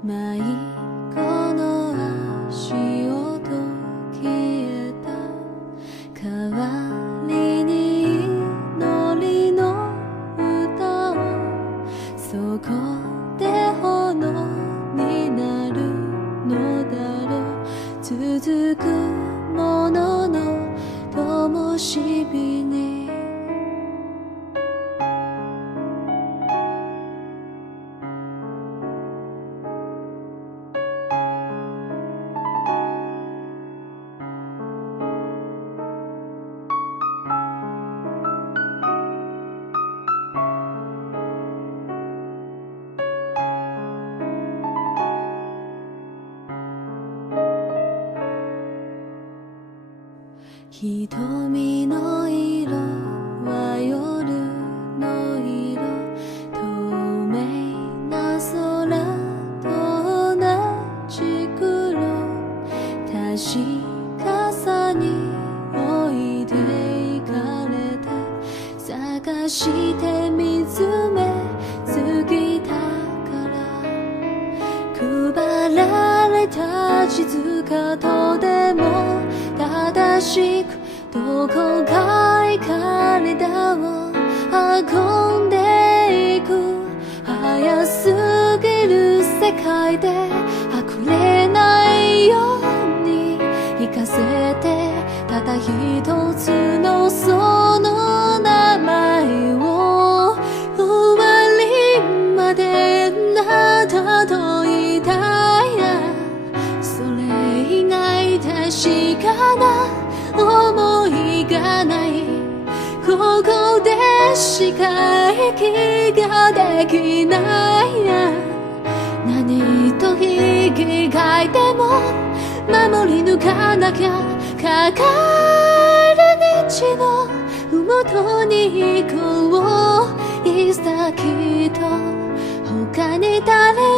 迷子の足音消えた代わりに祈りの歌をそこで炎になるのだろう続くものの灯火に瞳の色は夜の色透明な空と同じ黒確かさに置いていかれて探して見つめすぎたから配られた地図がとても正しくどこかへ彼らを運んでいく早すぎる世界で溢れないように行かせてただ一つのその名前を終わりまでなたといたいやそれ以外確かな思いがないここでしか息ができないや何と引き換えても守り抜かなきゃかかる道の麓に行こういざきっと他に誰